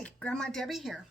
Hi, Grandma Debbie here.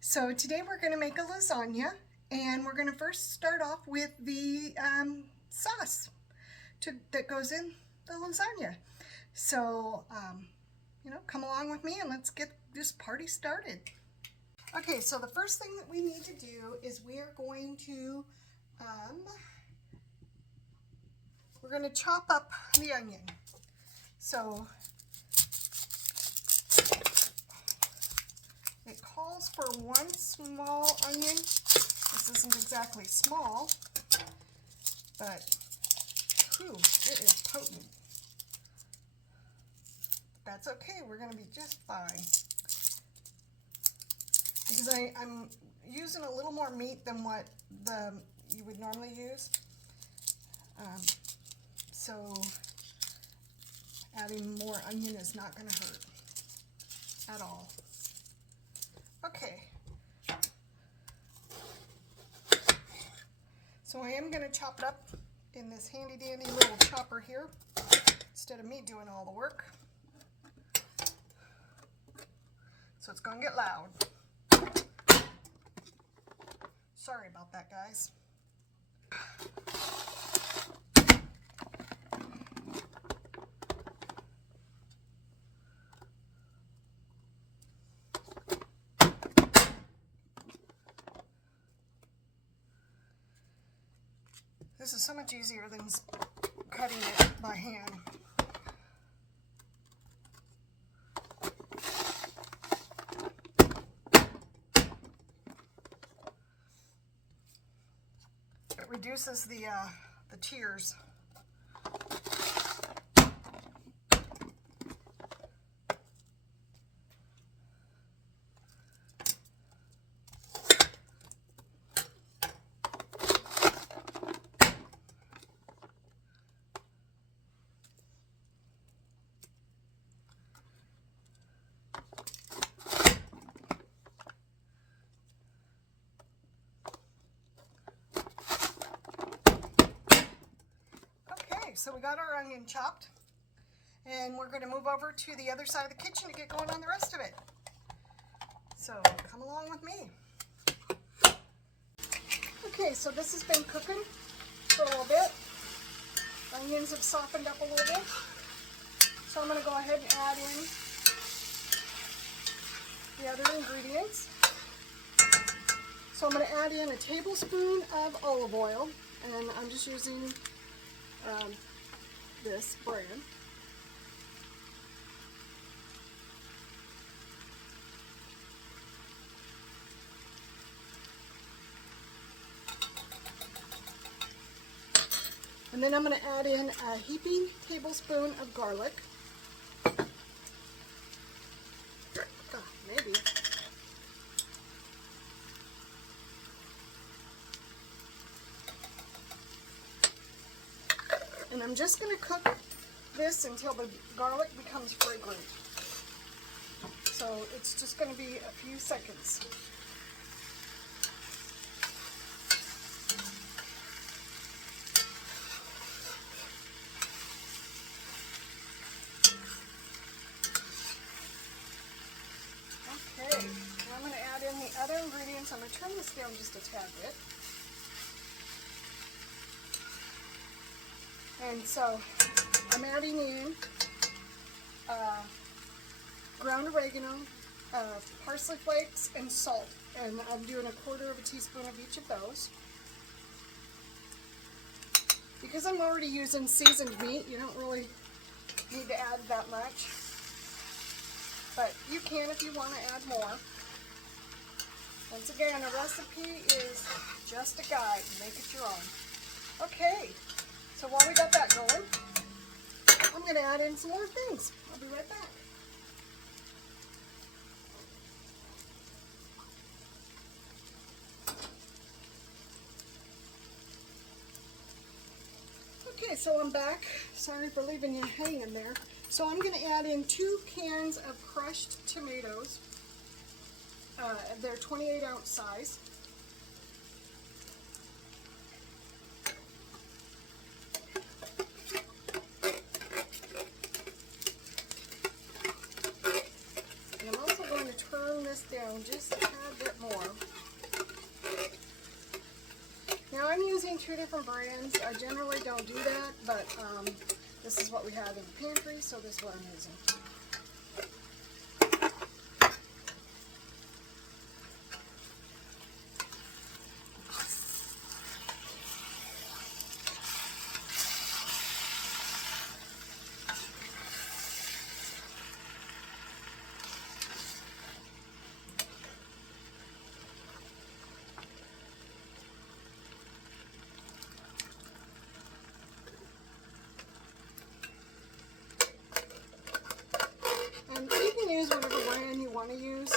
So today we're going to make a lasagna, and we're going to first start off with the sauce that goes in the lasagna. So, come along with me and let's get this party started. Okay, so the first thing that we need to do is we're going to chop up the onion. So it calls for one small onion. This isn't exactly small, but it is potent. That's okay, we're going to be just fine. Because I'm using a little more meat than what you would normally use. So adding more onion is not going to hurt at all. Okay. So I am going to chop it up in this handy dandy little chopper here instead of me doing all the work. So it's going to get loud. Sorry about that, guys. This is so much easier than cutting it by hand. It reduces the tears. So we got our onion chopped, and we're going to move over to the other side of the kitchen to get going on the rest of it. So come along with me. Okay, so this has been cooking for a little bit. Onions have softened up a little bit. So I'm going to go ahead and add in the other ingredients. So I'm going to add in a tablespoon of olive oil, and I'm just using this brand. And then I'm going to add in a heaping tablespoon of garlic. Maybe. And I'm just going to cook this until the garlic becomes fragrant. So it's just going to be a few seconds. Okay, now I'm going to add in the other ingredients. I'm going to turn this down just a tad bit. And so I'm adding in ground oregano, parsley flakes, and salt. And I'm doing 1/4 teaspoon of each of those. Because I'm already using seasoned meat, you don't really need to add that much. But you can if you want to add more. Once again, a recipe is just a guide. Make it your own. Okay. So while we got that going, I'm going to add in some more things. I'll be right back. Okay, so I'm back. Sorry for leaving you hanging there. So I'm going to add in 2 cans of crushed tomatoes. They're 28-ounce size. to turn this down just a tad bit more. Now I'm using 2 different brands. I generally don't do that, but this is what we have in the pantry, so this is what I'm using. And you can use whatever brand you want to use.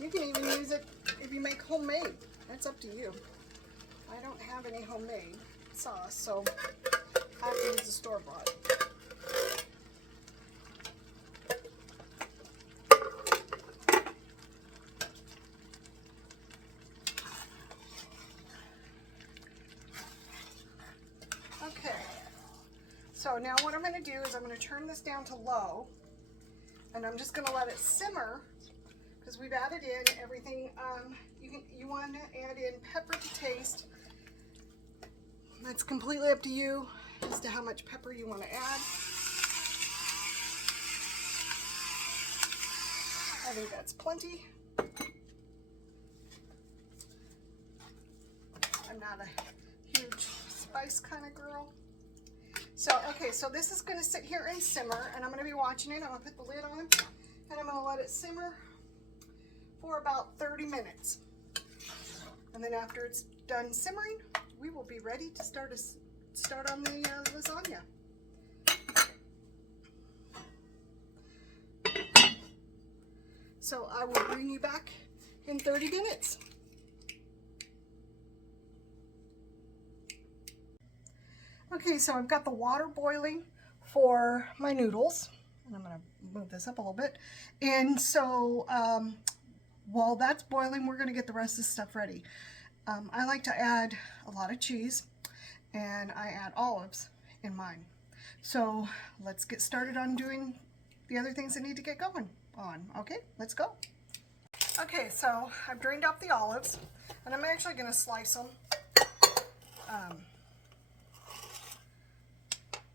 You can even use it if you make homemade. That's up to you. I don't have any homemade sauce, so I have to use the store-bought. Okay, so now what I'm going to do is I'm going to turn this down to low, and I'm just going to let it simmer because we've added in everything. You want to add in pepper to taste. That's completely up to you as to how much pepper you want to add. I think that's plenty. I'm not a huge spice kind of girl. So, okay, so this is going to sit here and simmer, and I'm going to be watching it. I'm going to put the lid on, and I'm going to let it simmer for about 30 minutes. And then after it's done simmering, we will be ready to start on the lasagna. So I will bring you back in 30 minutes. Okay, so I've got the water boiling for my noodles, and I'm going to move this up a little bit. And so while that's boiling, we're going to get the rest of the stuff ready. I like to add a lot of cheese, and I add olives in mine. So let's get started on doing the other things that need to get going on. Okay, let's go. Okay, so I've drained off the olives, and I'm actually going to slice them.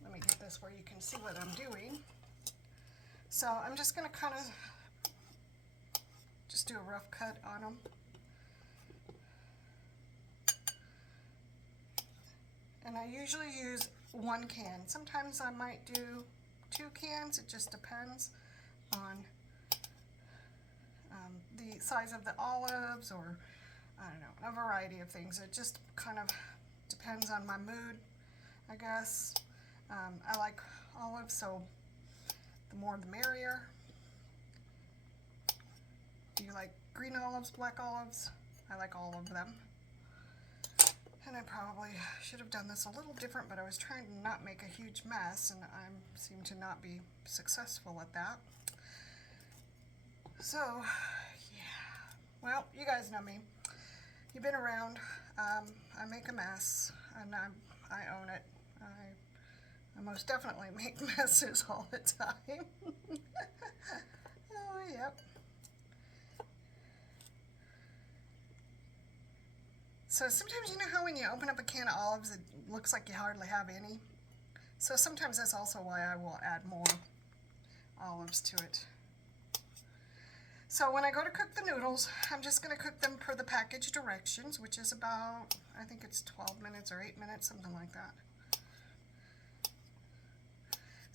Let me get this where you can see what I'm doing. So I'm just going to kind of just do a rough cut on them. And I usually use 1 can. Sometimes I might do 2 cans. It just depends on the size of the olives, or I don't know, a variety of things. It just kind of depends on my mood, I guess. I like olives, so the more the merrier. Do you like green olives, black olives? I like all of them. And I probably should have done this a little different, but I was trying to not make a huge mess, and I seem to not be successful at that. So, yeah. Well, you guys know me. You've been around. I make a mess, and I own it. I most definitely make messes all the time. Oh, yep. So sometimes, you know how when you open up a can of olives, it looks like you hardly have any? So sometimes that's also why I will add more olives to it. So when I go to cook the noodles, I'm just going to cook them per the package directions, which is about, I think it's 12 minutes or 8 minutes, something like that.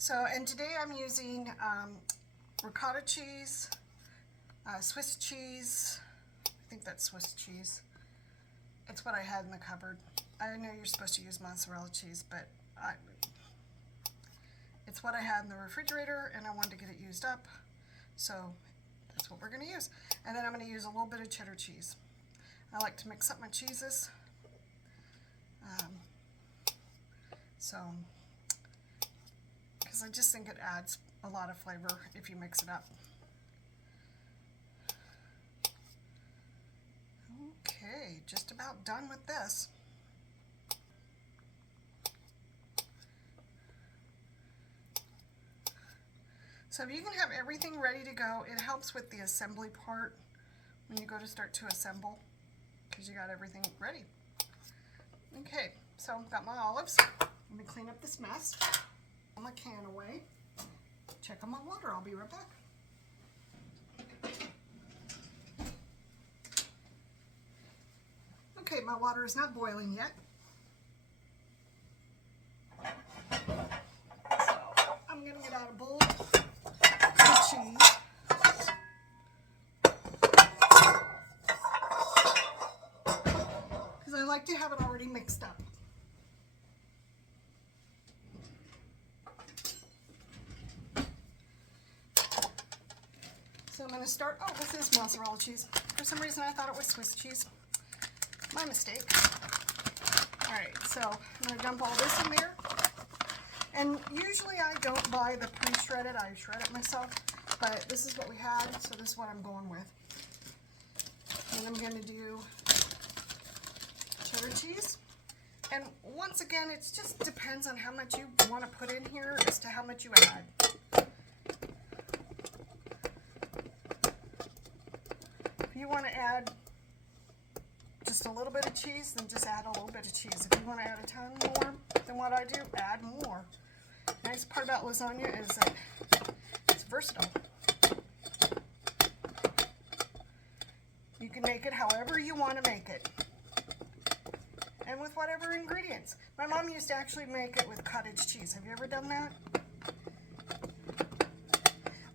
So, and today I'm using ricotta cheese, Swiss cheese. I think that's Swiss cheese. It's what I had in the cupboard. I know you're supposed to use mozzarella cheese, but it's what I had in the refrigerator, and I wanted to get it used up. So that's what we're going to use. And then I'm going to use a little bit of cheddar cheese. I like to mix up my cheeses. Because I just think it adds a lot of flavor if you mix it up. Okay, just about done with this. So if you can have everything ready to go, it helps with the assembly part when you go to start to assemble, because you got everything ready. Okay, so I've got my olives. Let me clean up this mess. Put my can away. Check on my water. I'll be right back. Okay, my water is not boiling yet. So I'm going to get out a bowl of cheese. Because I like to have it already mixed up. So I'm going to start, oh, this is mozzarella cheese. For some reason I thought it was Swiss cheese. My mistake. Alright, so I'm going to dump all this in there. And usually I don't buy the pre-shredded, I shred it myself. But this is what we had, so this is what I'm going with. And I'm going to do cheddar cheese. And once again, it just depends on how much you want to put in here as to how much you add. If you want to add just a little bit of cheese, then just add a little bit of cheese. If you want to add a ton more than what I do, add more. The nice part about lasagna is that it's versatile. You can make it however you want to make it. And with whatever ingredients. My mom used to actually make it with cottage cheese. Have you ever done that?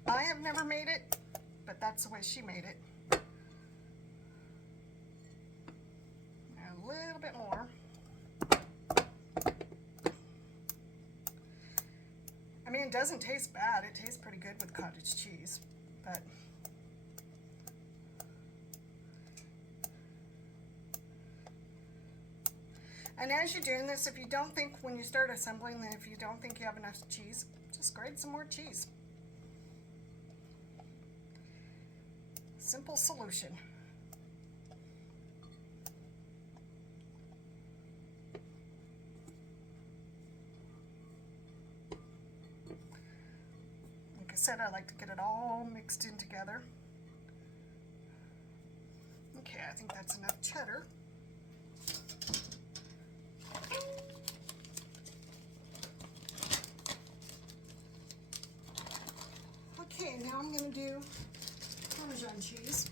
I have never made it, but that's the way she made it. A little bit more. I mean, it doesn't taste bad. It tastes pretty good with cottage cheese, but and as you're doing this, if you don't think when you start assembling that if you don't think you have enough cheese, just grate some more cheese. Simple solution. Like I said, I like to get it all mixed in together. Okay, I think that's enough cheddar. Okay, now I'm going to do Parmesan cheese.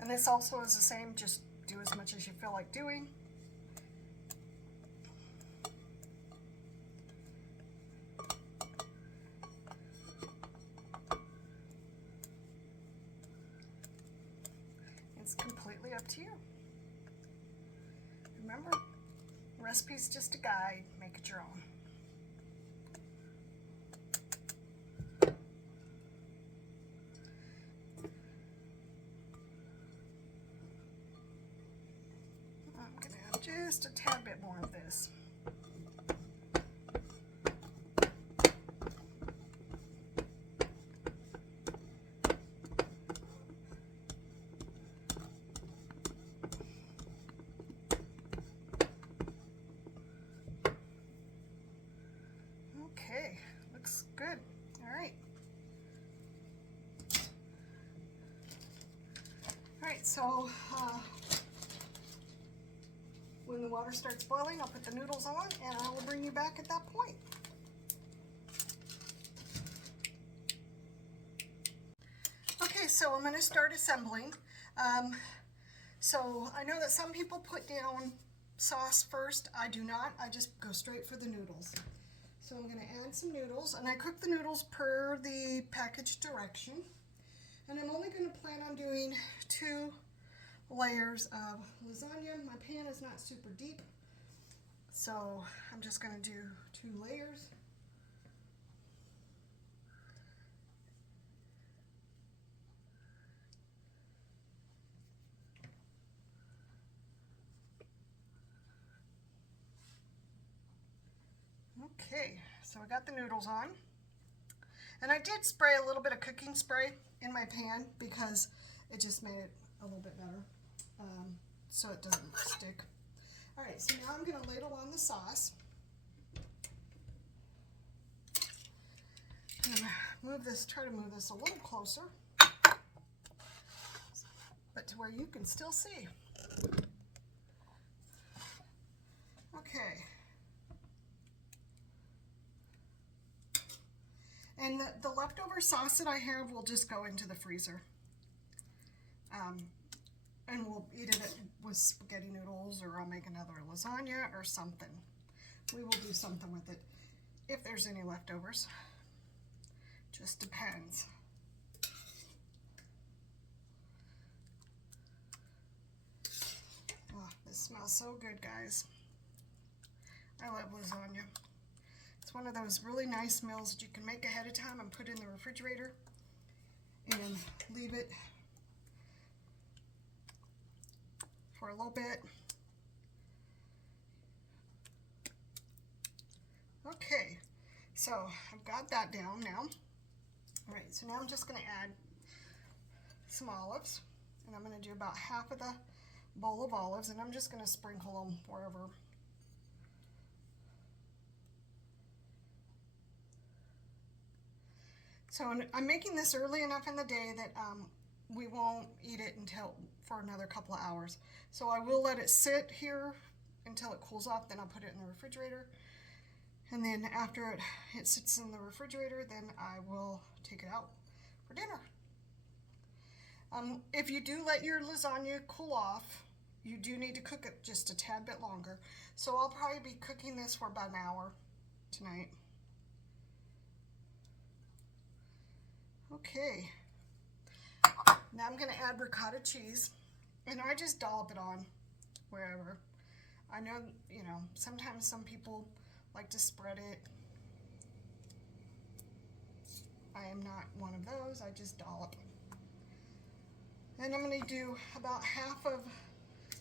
And this also is the same, just do as much as you feel like doing. It's completely up to you. Remember, recipe's just a guide, make it your own. Just a tad bit more of this. Okay, looks good. All right. All right, so when the water starts boiling, I'll put the noodles on and I will bring you back at that point. Okay, so I'm going to start assembling. So I know that some people put down sauce first. I do not. I just go straight for the noodles. So I'm going to add some noodles, and I cook the noodles per the package direction. And I'm only going to plan on doing 2 layers of lasagna. My pan is not super deep, so I'm just going to do 2 layers. Okay, so I got the noodles on. And I did spray a little bit of cooking spray in my pan because it just made it a little bit better, so it doesn't stick. All right, so now I'm going to ladle on the sauce. And try to move this a little closer, but to where you can still see. Okay. And the leftover sauce that I have will just go into the freezer. And we'll eat it with spaghetti noodles, or I'll make another lasagna or something. We will do something with it if there's any leftovers. Just depends. Oh, this smells so good, guys. I love lasagna. It's one of those really nice meals that you can make ahead of time and put in the refrigerator and leave it for a little bit. Okay, so I've got that down now. All right, so now I'm just going to add some olives, and I'm going to do about half of the bowl of olives, and I'm just going to sprinkle them wherever. So I'm making this early enough in the day that we won't eat it for another couple of hours. So I will let it sit here until it cools off, then I'll put it in the refrigerator. And then after it sits in the refrigerator, then I will take it out for dinner. If you do let your lasagna cool off, you do need to cook it just a tad bit longer. So I'll probably be cooking this for about an hour tonight. Okay, now I'm going to add ricotta cheese, and I just dollop it on wherever. I know, sometimes some people like to spread it. I am not one of those. I just dollop. And I'm going to do about half of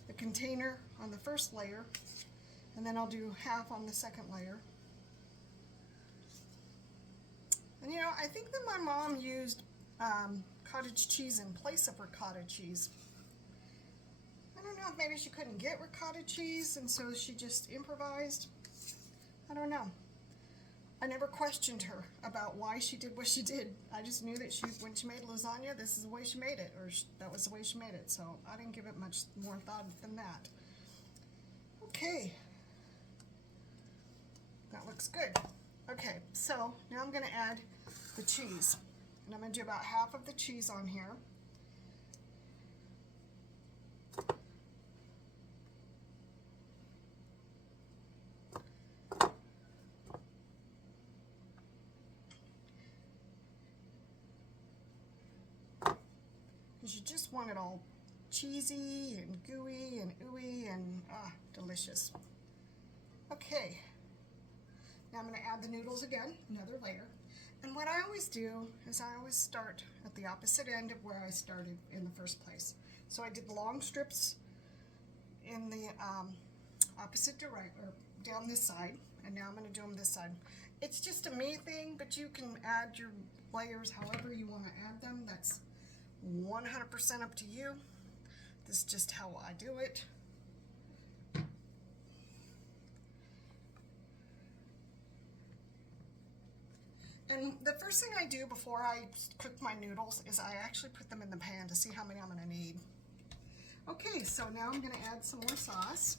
the container on the first layer, and then I'll do half on the second layer. And I think that my mom used cottage cheese in place of ricotta cheese. I don't know if maybe she couldn't get ricotta cheese and so she just improvised. I don't know. I never questioned her about why she did what she did. I just knew that when she made lasagna, this is the way she made it, or that was the way she made it. So I didn't give it much more thought than that. Okay. That looks good. Okay, so now I'm going to add the cheese. And I'm going to do about half of the cheese on here. Because you just want it all cheesy and gooey and ooey and delicious. Okay. Now I'm going to add the noodles again, another layer. And what I always do is I always start at the opposite end of where I started in the first place. So I did the long strips in the opposite direction, or down this side, and now I'm going to do them this side. It's just a me thing, but you can add your layers however you want to add them. That's 100% up to you. This is just how I do it. And the first thing I do before I cook my noodles is I actually put them in the pan to see how many I'm going to need. Okay, so now I'm going to add some more sauce.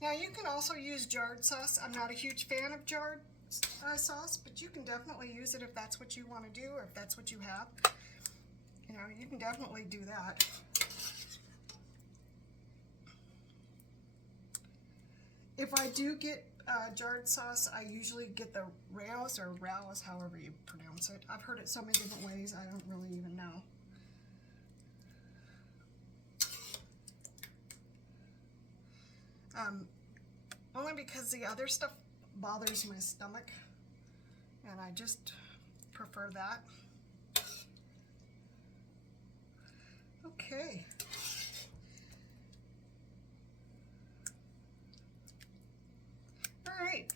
Now you can also use jarred sauce. I'm not a huge fan of jarred sauce, but you can definitely use it if that's what you want to do, or if that's what you have. You can definitely do that. If I do get jarred sauce, I usually get the Raos, or Raos, however you pronounce it. I've heard it so many different ways, I don't really even know. Only because the other stuff bothers my stomach, and I just prefer that. Okay. All right.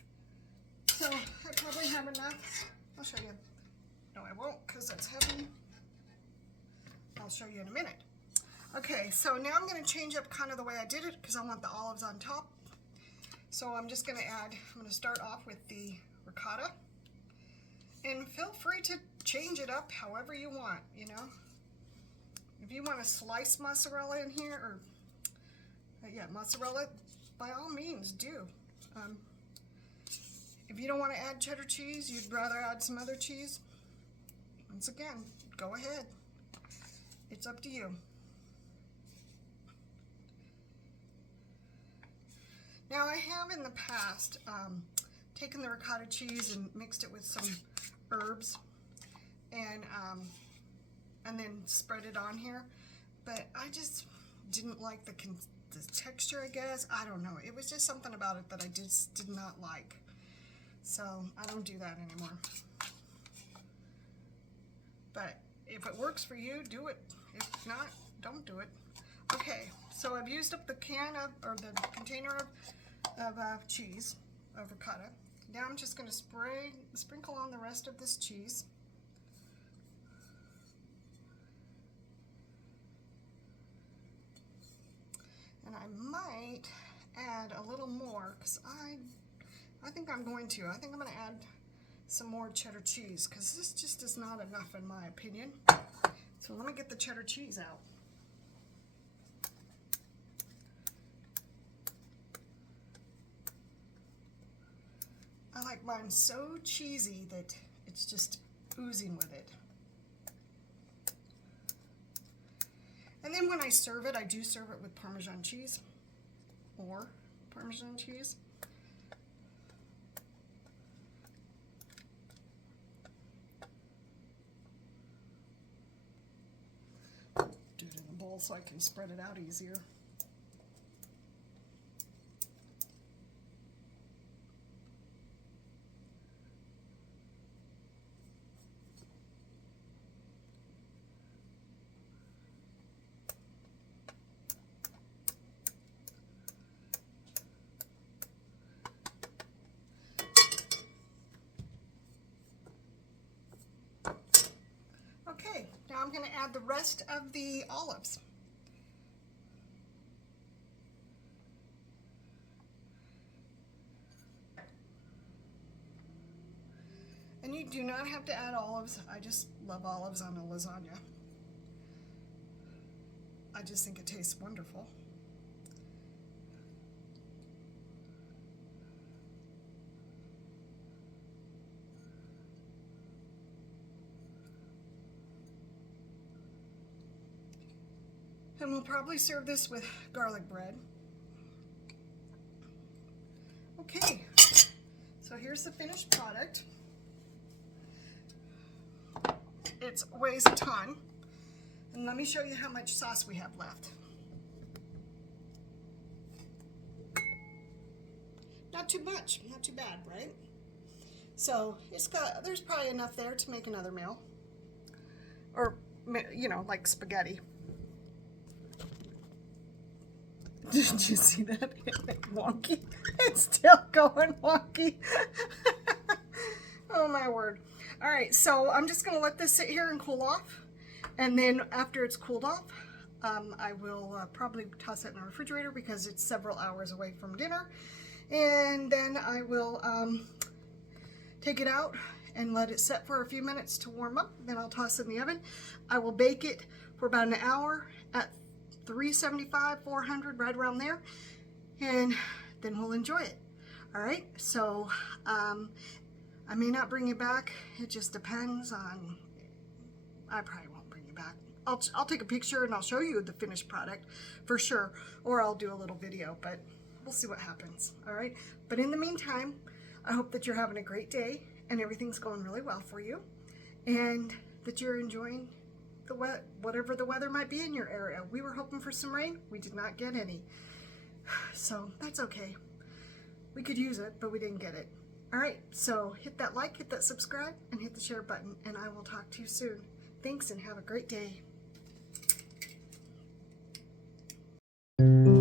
So I probably have enough. I'll show you. No, I won't because it's heavy. I'll show you in a minute. Okay, so now I'm going to change up kind of the way I did it because I want the olives on top. So I'm just going to add, I'm going to start off with the ricotta. And feel free to change it up however you want, you know. If you want to slice mozzarella in here, or yeah, mozzarella, by all means do. If you don't want to add cheddar cheese, you'd rather add some other cheese, once again, go ahead. It's up to you. Now I have in the past taken the ricotta cheese and mixed it with some herbs and then spread it on here, but I just didn't like the texture, I guess. I don't know. It was just something about it that I just did not like. So I don't do that anymore. But if it works for you, do it. If not, don't do it. Okay, so I've used up the can of, or the container of cheese, of ricotta. Now I'm just going to sprinkle on the rest of this cheese. And I might add a little more because I think I'm going to. I think I'm going to add some more cheddar cheese because this just is not enough in my opinion. So let me get the cheddar cheese out. I like mine so cheesy that it's just oozing with it. And then when I serve it, I do serve it with Parmesan cheese or Parmesan cheese. Do it in a bowl so I can spread it out easier. Okay, now I'm going to add the rest of the olives. And you do not have to add olives. I just love olives on a lasagna. I just think it tastes wonderful. And we'll probably serve this with garlic bread. Okay, so here's the finished product. It weighs a ton. And let me show you how much sauce we have left. Not too much, not too bad, right? So there's probably enough there to make another meal. Or, you know, like spaghetti. Did you see that? Wonky. It's still going wonky. Oh my word. All right, so I'm just gonna let this sit here and cool off. And then after it's cooled off, I will probably toss it in the refrigerator because it's several hours away from dinner. And then I will take it out and let it set for a few minutes to warm up. Then I'll toss it in the oven. I will bake it for about an hour at 375, 400, right around there, and then we'll enjoy it. All right, so I may not bring you back. It just depends on, I probably won't bring you back. I'll take a picture and I'll show you the finished product for sure, or I'll do a little video, but we'll see what happens. All right, but in the meantime, I hope that you're having a great day and everything's going really well for you, and that you're enjoying whatever the weather might be in your area. We were hoping for some rain. We did not get any. So that's okay. We could use it, but we didn't get it. All right, so hit that like, hit that subscribe, and hit the share button, and I will talk to you soon. Thanks, and have a great day. it.